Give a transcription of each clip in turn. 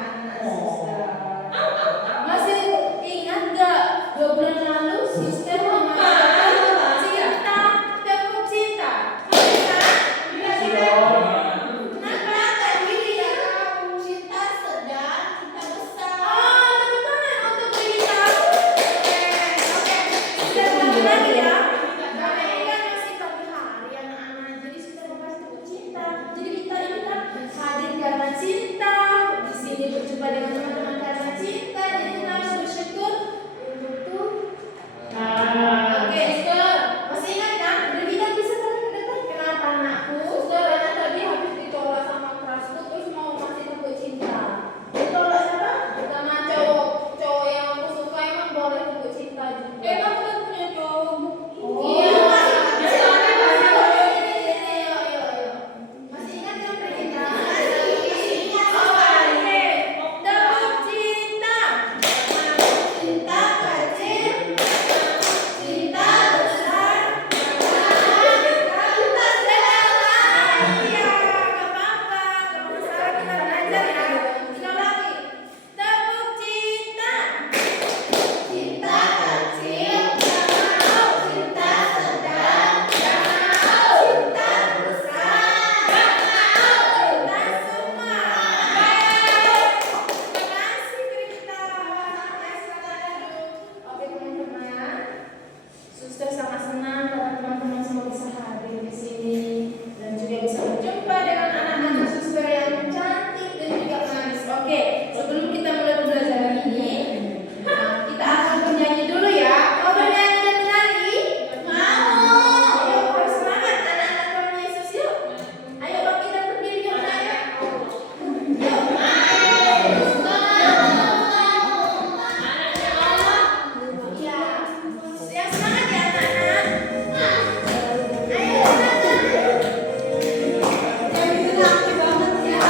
anak-anak suster. Masih ingat gak 2 bulan lalu suster mengatakan cinta, tepuk cinta. Kenapa? Tadi dia cinta sedang, cinta besar. Oh, tepuk tangan untuk berita. Oke. Sudah lagi ya. Karena ini kan masih pagi hari anak-anak, jadi suster mau kasih tepuk cinta. Jadi kita ini kan hadir karena cinta. Di sini berjumpa dengan teman-teman karena cinta. Jadi kita harus bersyukur untuk Oke, suster. Masih ingat kan? Jadi kita bisa tarik ke depan. Kenapa anakku? Suster, anak tadi habis ditolak sama kerasku terus mau kasih tepuk cinta. Ditolak siapa? Sama cowok yang aku suka, emang boleh tepuk cinta juga. Kamu kan punya cowok. Iya. Masih ingat kan percintaan? Masih ingat. Oke. Tepuk cinta. Cinta kecil. Cinta besar. Cinta segala. Iya, nggak apa-apa. Nggak masalah, kita belajar ya. Sekali lagi. Tepuk cinta. Cinta kecil. Cinta sedang. Cinta besar. Cinta semua. Terima kasih Krista. Ya, silakan duduk. Oke teman-teman. Suster sangat senang karena teman-teman semua bisa hadir di sini dan juga bisa berjumpa dengan anak-anak suster yang cantik dan juga manis. Oke, sebelum kita mulai pembelajaran ini, kita akan bernyanyi dulu ya. Mau bernyanyi dan menari? Mau. Ayo, harus semangat anak-anak Tuhan Yesus yuk. Ayo bangkit dan berdiri yuk anak. Yuk. Anaknya Allah. Ya. Yang semangat ya anak-anak. Ayo semangat. Jangan laki banget ya.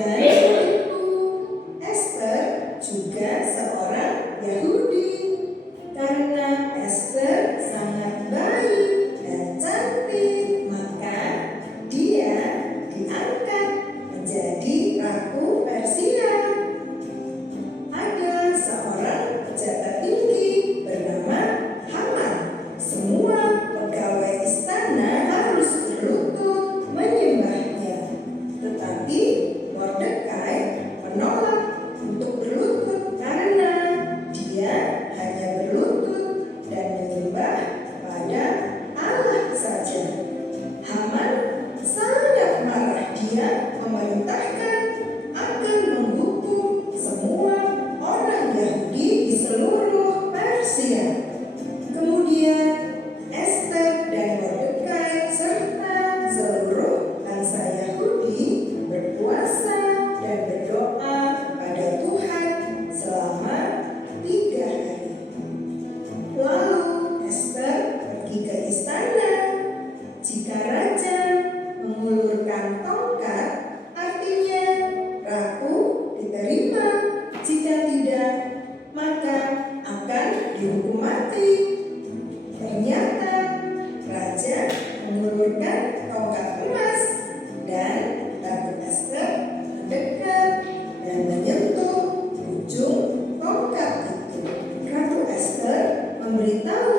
Dan itu, Esther juga seorang Yahudi. Karena Esther sangat baik dan cantik, maka dia diangkat menjadi ratu Persia. Ada seorang pejabat tinggi bernama Haman. Semua pegawai istana harus berlutut menyembahnya. Tetapi Mordekai menolak untuk berlutut karena dia hanya berlutut dan menyembah pada Allah saja. Haman sangat marah. Dia memerintahkan agar menghukum semua orang Yahudi di seluruh Persia. Kemudian Esther dan Mordekai serta seluruh bangsa Yahudi berpuasa dan berdoa pada Tuhan selama 3 hari. Lalu Esther pergi ke istana. Jika raja mengulurkan tongkat, artinya ratu diterima. Jika tidak, maka akan dihukum mati. Ternyata raja mengulurkan tongkat emas dan Ratu Esther mendekat dan menyentuh ujung tongkat itu. Ratu Esther memberitahu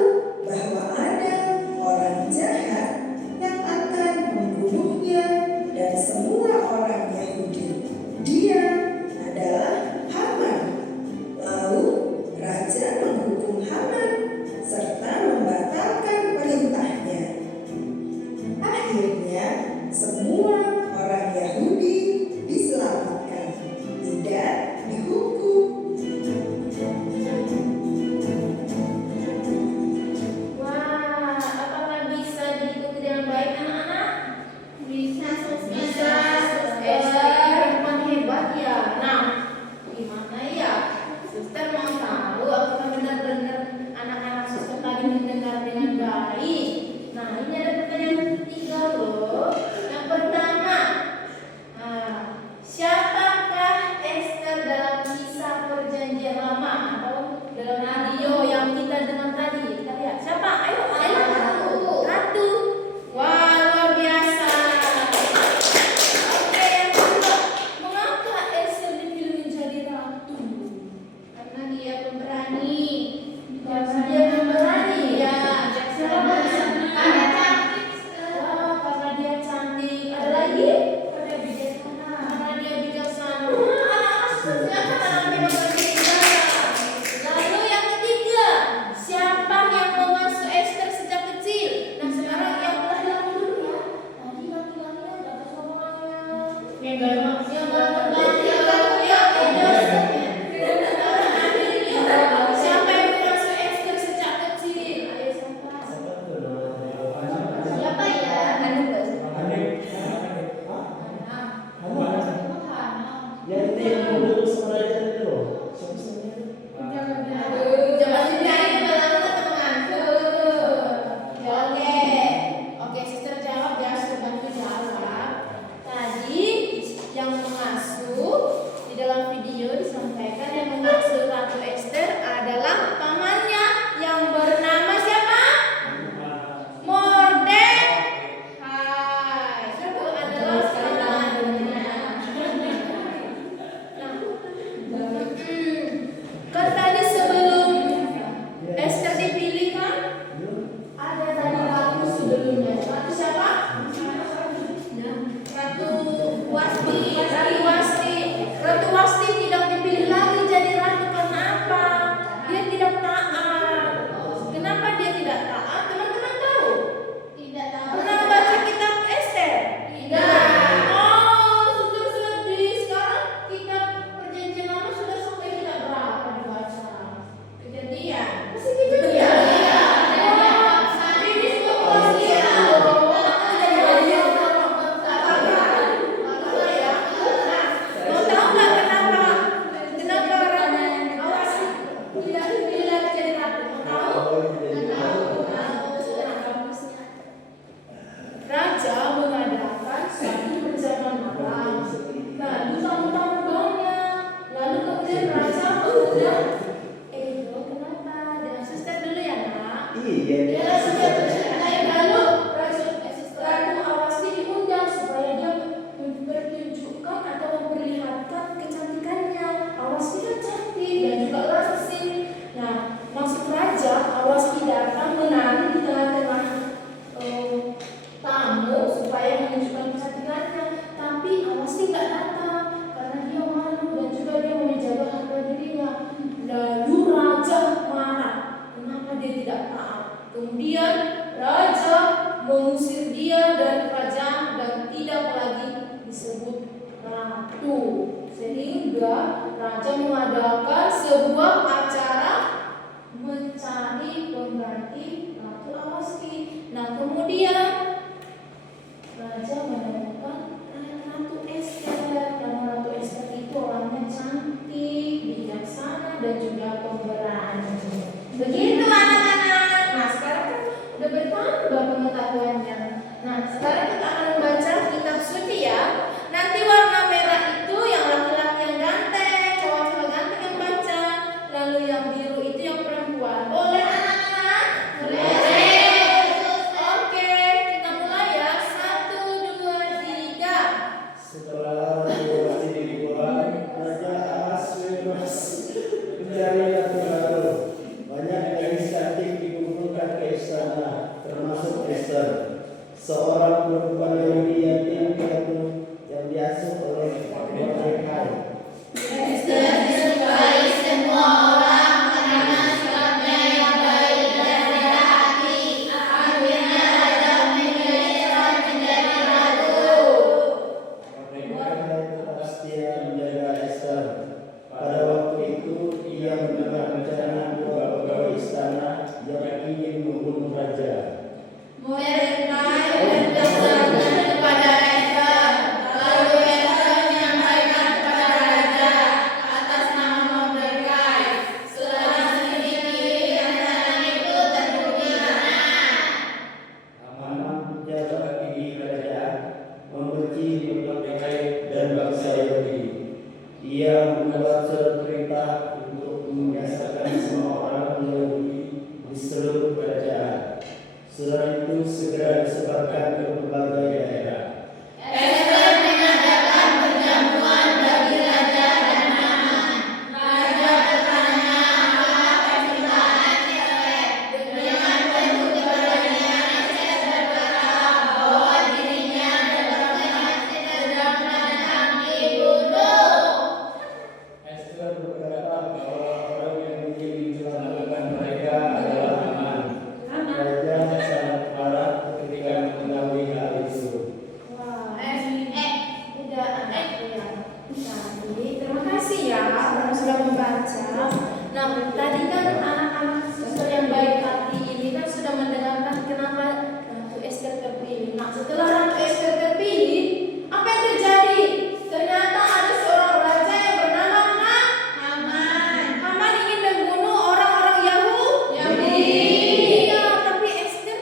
bahwa ada orang jahat yang akan membunuhnya dan semua orang Yahudi. Dia adalah Haman. Lalu raja menghukum Haman serta membatalkan perintahnya. Akhirnya semua orang Yahudi diselamatkan, tidak dihukum. Wah, apakah bisa diikuti dengan baik anak-anak? Bisa. Emang hebat ya. Nah, gimana ya? Suster mau tahu apakah benar-benar anak-anak suster tadi mendengar dengan baik? Nah, ini ada pertanyaan ketiga loh. Yang pertama, siapakah Esther dalam kisah perjanjian lama atau dalam radio yang kita dengar tadi? Kita lihat siapa? Ayo. Ratu. Wah, luar biasa. Oke, yang kedua, mengapa Esther dipilih menjadi ratu? Karena dia pemberani. Ya. Karena dia cantik. Ada lagi? Karena dia bijaksana. Lalu yang ketiga, siapa yang mengasuh Esther sejak kecil? Nah, sekarang yang laki-laki dulu ya. Tadi laki-laki ada sokongannya. Yang siapa yang mengasuh Esther sejak kecil? Ayo siapa? Siapa ya? Oke, sister jawab ya, sudah bantu jawab. Tadi yang mengasuh di dalam video disampaikan yang mengasuh Ratu Esther adalah pamannya yang bernama siapa? Mordekai. Itu adalah pamannya. Nah, sehingga raja mengadakan sebuah acara mencari pengganti Ratu Awasti. Nah, kemudian raja menemukan Ratu Ester. Karena Ratu Ester itu orangnya cantik, bijaksana, dan juga pemberani. Begitu anak-anak. Nah, sekarang kan udah bertambah pengetahuannya. Nah, sekarang kita akan membaca kitab suci ya. Nanti warna merah itu yang laki-laki yang ganteng, cowok-cowok ganteng yang baca. Lalu yang biru itu yang perempuan. Boleh anak-anak? Boleh. Oke, kita mulai ya. 1, 2, 3. Setelah Ratu dibuat, Raja Ahasverus mencari ratu baru. Banyak gadis cantik dikumpulkan ke istana, termasuk Ester, seorang perempuan Yahudi yatim piatu yang diasuh oleh Mordekai. Ester disukai semua orang karena sikapnya yang baik dan rendah hati. Akhirnya raja memilih Ester menjadi ratu. Mordekai tetap setia menjaga Ester. Pada waktu itu ia mendengar rencana dua pegawai istana yang ingin membunuh raja. Mordekai berpesan kepada Ester. Lalu Ester menyampaikan kepada raja atas nama Mordekai. Setelah selidiki, rencana itu terbukti benar. Haman pejabat tinggi kerajaan membenci Mordekai dan bangsa Yahudi. Ia membuat surat perintah untuk membinasakan semua orang Yahudi di seluruh kerajaan. Surat itu segera disebarkan ke berbagai daerah. Ester mengadakan perjamuan bagi raja dan Haman. Raja bertanya apakah permintaan Ester. Dengan penuh keberanian Ester berkata bahwa dirinya dalam sedang menentang dibunuh. Ester berkata bahwa orang yang ingin menyelamatkan mereka adalah Haman. Raja sangat marah ketika mengetahui hal itu. Wah, udah anakku ya. Tadi, terima kasih ya karena sudah membaca. Nah, tadi kan anak-anak suster yang baik hati ini kan sudah mendengarkan kenapa Ratu Ester terpilih. Nah, setelah Ratu Ester terpilih, apa yang terjadi? Ternyata ada seorang raja yang bernama Haman. Haman ingin membunuh orang-orang Yahudi. Iya, tapi Ester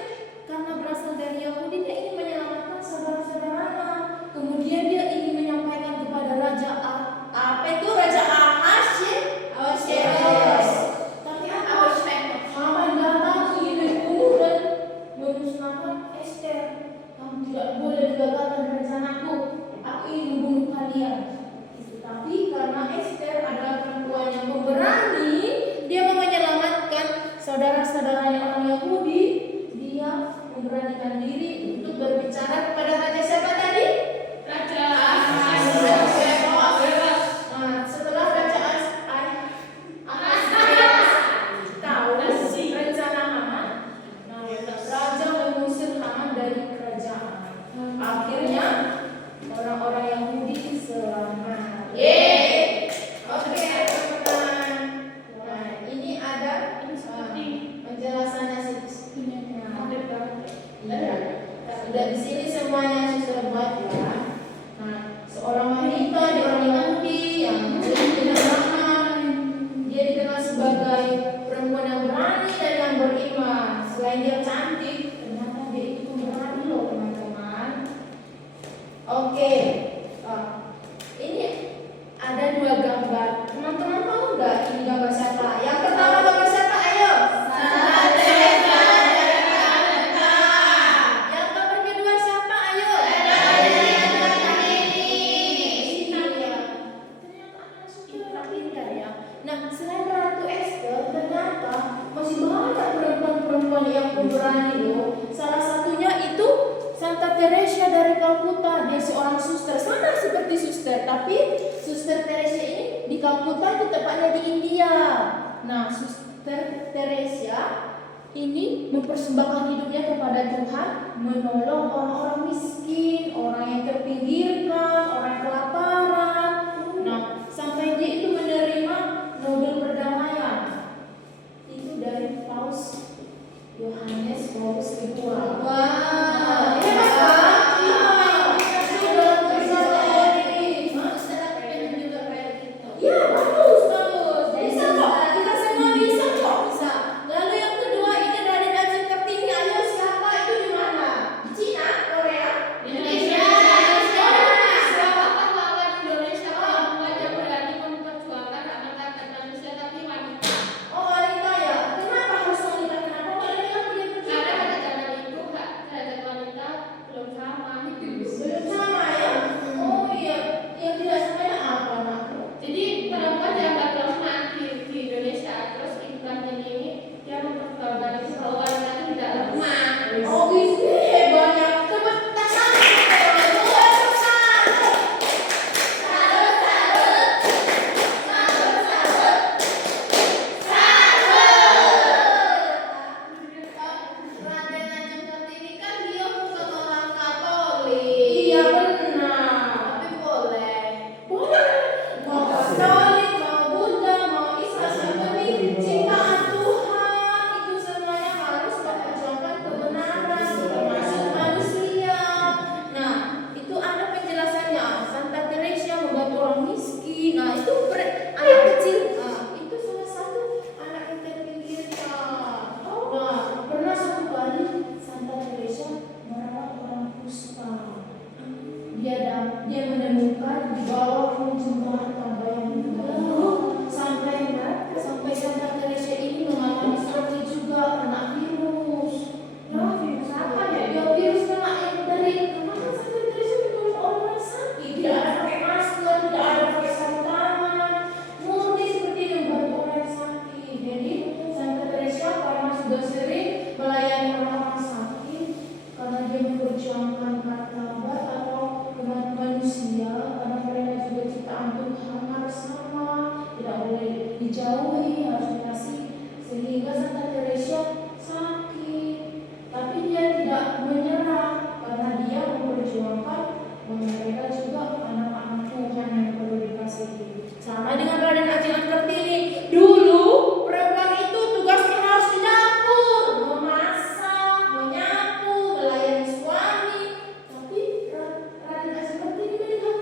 karena berasal dari Yahudi, dia ingin menyelamatkan saudara-saudaranya. Kemudian dia ingin menyampaikan kepada Raja apa itu Raja Ahasverus. Tapi apa? Haman datang ingin membunuh dan memusnahkan Ester. Kamu tidak boleh gagalkan rencanaku. Aku ingin membunuh kalian. Tapi karena Ester adalah perempuan yang pemberani, dia mau menyelamatkan saudara-saudaranya orang Yahudi. Dia memberanikan diri untuk berbicara kepada raja siapa tadi? Raja Ahasverus. Nah, setelah Raja Ahasverus tahu rencana Haman, nah, raja mengusir Haman dari kerajaan. Akhirnya orang-orang Yahudi selamat. Yeay. Oke, teman-teman. Nah, ini ada penjelasannya sebetulnya. Iya. Dan di sini semuanya sudah buat ya. Nah, seorang wanita di orang Yahudi yang dengan Haman, dia dikenal sebagai perempuan yang berani dan yang beriman. Selain dia cantik, ternyata dia itu pemberani loh teman-teman. Oke, ini ada dua gambar. Teman-teman tahu nggak ini gambar siapa? Yang pertama gambar siapa? Ayo. Santa Teresa dari Calcutta. Yang gambar kedua siapa? Ayo. Iya. Ternyata anak sudah pintar ya. Nah, selain Ratu Ester, ternyata masih banyak perempuan-perempuan yang pemberani loh. Salah satunya itu Santa Teresa dari Calcutta. Dia seorang suster, sama seperti suster, tapi Suster Teresa ini di Calcutta itu tepatnya di India. Nah, Suster Teresa ini mempersembahkan hidupnya kepada Tuhan, menolong orang-orang miskin, orang yang terpinggirkan, orang yang kelaparan. Nah, dijauhi, harus dikasih, sehingga Santa Teresa sakit. Tapi dia tidak menyerah karena dia memperjuangkan mereka juga anak-anak Tuhan yang perlu dikasihi. Sama dengan Raden Ajeng Kartini. Dulu perempuan itu tugasnya harus di dapur, memasak, menyapu, melayani suami. Tapi Raden Ajeng Kartini melihat,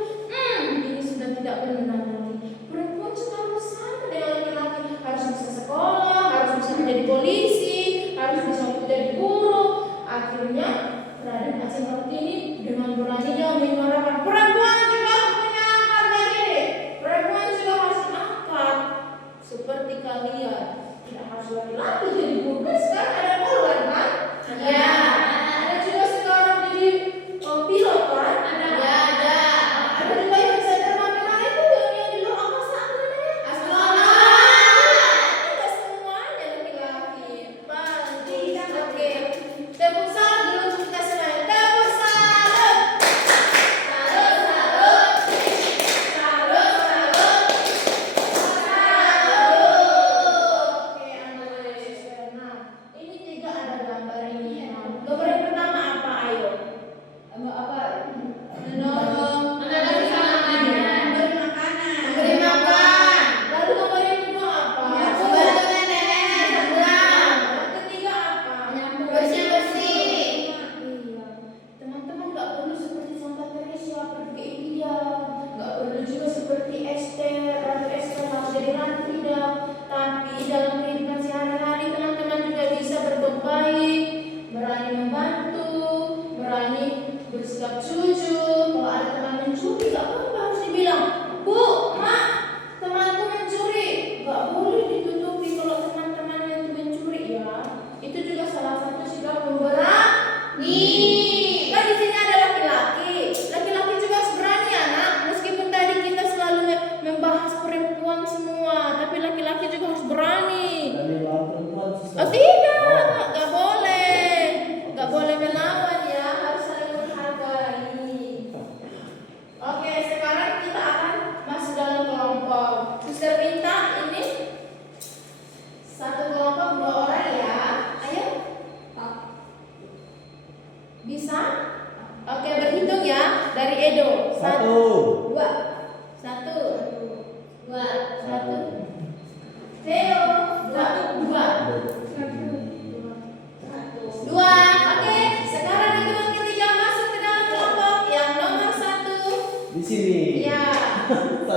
ini sudah tidak benar lagi. Perempuan juga harus sama dengan laki-laki, harus bisa sekolah, harus bisa menjadi polisi, harus bisa menjadi guru. Akhirnya Raden Ajeng Kartini dengan beraninya menyuarakan perempuan juga punya harga diri, perempuan juga harus diangkat seperti kalian. Tidak harus laki-laki jadi guru, sekarang ada poluan kan? Ada. Ada juga sekarang jadi pilot kan? Ada. Ada juga yang bisa terbang kemana itu yang di luar angkasa namanya? Astronot. Tidak semuanya laki-laki. Oke. Tepuk salam dulu untuk kita semuanya. Tepuk salam. Salut, salut. Salut, salut. Salut. Oke, Andres. Nah, ini juga ada gambar ini. Gambar yang pertama apa? Ayo. Apa? Menolong. Memberi makanan. Memberi makan. Lalu gambar yang kedua apa? Membantu nenek-nenek seberang. Yang ketiga apa? Bersih-bersih. Iya. Teman-teman nggak perlu seperti Santa Teresa pergi ke India, nggak perlu juga seperti Ratu Esther harus jadi ratu, tidak. Tapi dalam kehidupan sehari-hari teman-teman juga bisa berbuat baik, berani membantu, berani bersikap jujur. Kalau ada teman mencuri, nggak apa-apa, harus dibilang, Bu, Ma, temanku mencuri. Nggak boleh ditutupi kalau teman-teman yang mencuri ya. Itu juga salah satu sikap pemberani. Kan di sini ada laki-laki. Laki-laki juga harus berani anak. Meskipun tadi kita selalu membahas perempuan semua, tapi laki-laki juga harus berani. Tadi lawan perempuan, Sister. Oh tidak, nggak boleh. Nggak boleh melawan ya, harus saling menghargai. Oke, sekarang kita akan masuk dalam kelompok. Suster minta ini satu kelompok 2 orang ya. Ayo. Bisa? Oke, berhitung ya dari Edo. 1, 2, 1, 2, 1. Theo, 2, 2. Oke, sekarang hitungan ketiga masuk ke dalam kelompok yang nomor 1. di sini. Ya. 1.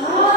Oh,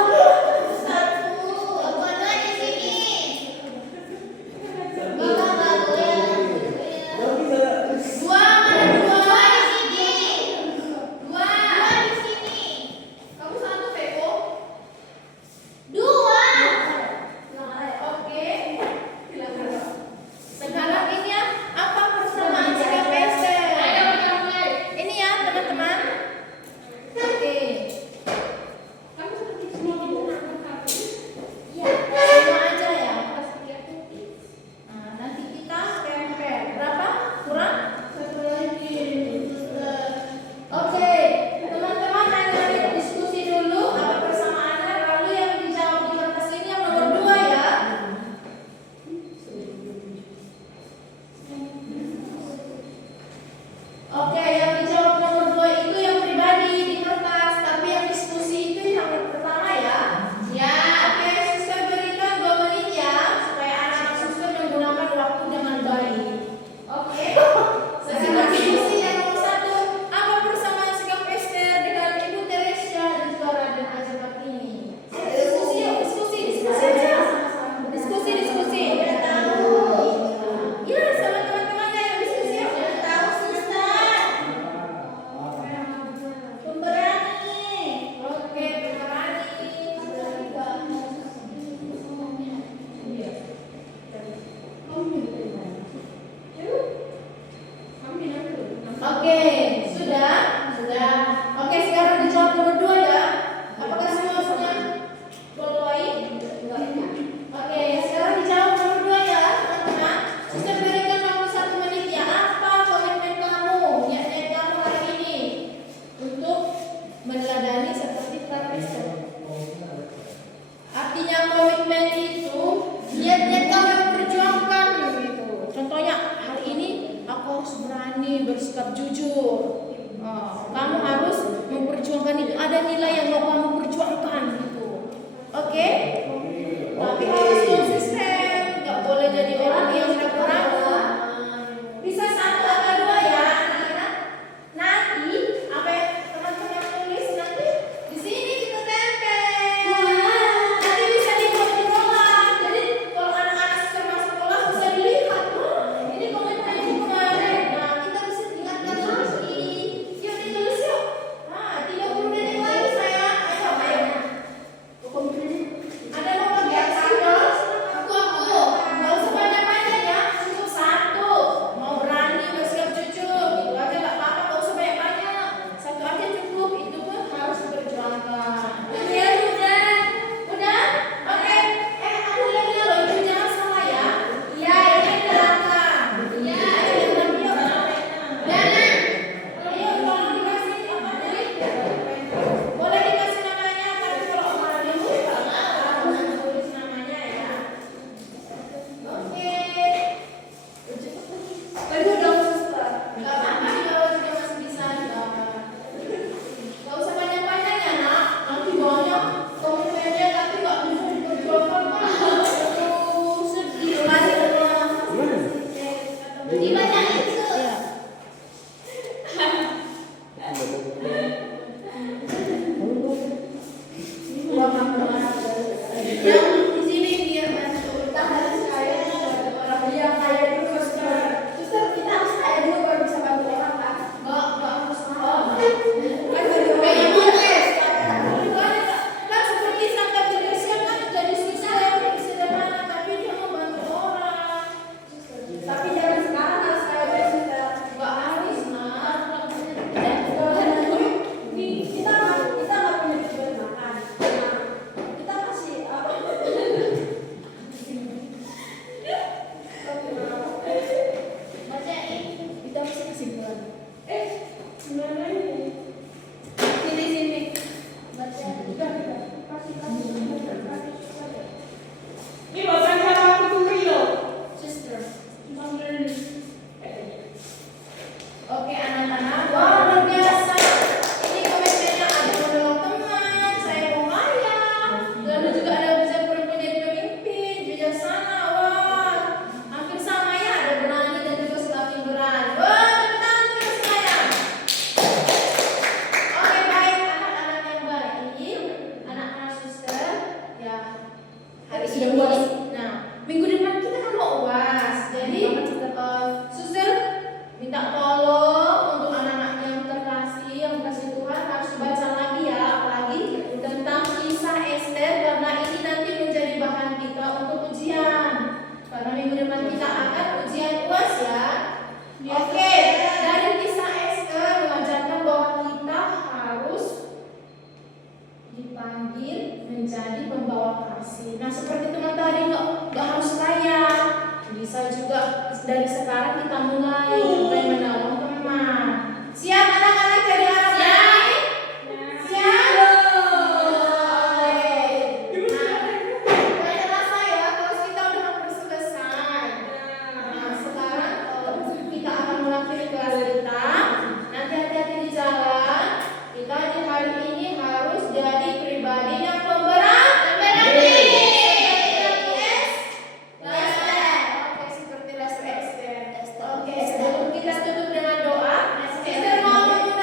ada nilai yang mau kamu perjuangkan gitu. Oke? Tapi harus konsisten, nggak boleh jadi orang yang ragu-ragu. Bisa satu atau dua ya, anak-anak. Nanti apa yang teman-teman tulis nanti di sini kita tempel. Nanti bisa dibuat-buat. Jadi kalau anak-anak sudah masuk kelas bisa dilihat. Oh, ini komentar ini kemarin. Nah, kita bisa ingatkan lagi. Yuk ditulis yuk. Nah, 30 menit lagi saya. Ayo. Ada mau kegiatan dong? Aku. Nggak usah banyak-banyak ya. Cukup satu. Mau berani bersiap cucu. Itu aja nggak apa-apa. Nggak usah banyak-banyak. Satu aja cukup. Itu pun harus diperjuangkan. Ya udah. Udah? Oke. Aku lihat loh. Itu jangan salah ya. Iya. Ini belakang. Iya. Ayo yang yuk. Jangan. Ayo tolong dikasih apa tadi? Boleh dikasih namanya, tapi kalau orangnya lupa nggak tulis namanya ya. Oke. Aduh dong suster. Nggak apa-apa di bawah juga masih bisa dibawa. Nggak usah banyak-banyak ya nak. Nanti banyak komentarnya tapi nggak bisa diperjuangkan kan. Aduh sedih rasanya. Dibacain itu. Yang di sini biar bantu kita harus kaya bantu orang yang kaya dulu suster. Suster kita harus kaya dulu baru bisa bantu orang kan? Nggak harus mahal. Kan kayak podcast. Kan seperti Santa Teresia kan jadi suster sederhana tapi dia membantu orang. Tapi jangan sekarang harus kaya banget suster. Nggak harus nah. Kita nggak punya tujuan makan. Kita masih apa? Bacain. Kita masih kesimpulan. Gimana ini? Sini. Baca. Ini bahkan sama aku tuh Rio. Sister. Oke anak-anak, wah luar biasa. Ini komentarnya ada menolong teman, saya mau kaya. Lalu juga ada bisa berubah jadi pemimpin, bijaksana. Wah, hampir sama ya. Ada berani dan juga semakin berani. Wah, tepuk tangan untuk saya. Oke baik, anak-anak yang baik, anak-anak suster, ya hari ini. Nah, minggu depan kita kan mau UAS. Jadi, suster minta tolong untuk anak-anak yang terkasih, yang kasih Tuhan harus baca lagi ya, apalagi tentang kisah Ester karena ini nanti menjadi bahan kita untuk ujian. Karena minggu depan kita akan ujian UAS ya. Oke, dari kisah Ester mengajarkan bahwa kita harus dipanggil menjadi pembawa kasih. Nah, seperti teman tadi nggak harus kaya. Bisa juga dari sekarang kita mulai menolong teman. Siap anak-anak jadi orang baik? Siap? Oke. Nah, terasa ya kalau kita udah hampir selesai. Nah, sekarang kita akan mengakhiri kelas kita. Nanti hati-hati di jalan. Kita di hari ini harus jadi pribadi yang pemberani. Oke, seperti Lester Esther. Oke, sebelum kita tutup dengan doa, Esther mau mengundang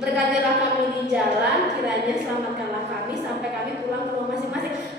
Berkatilah kami di jalan, kiranya selamatkanlah kami sampai kami pulang ke rumah masing-masing.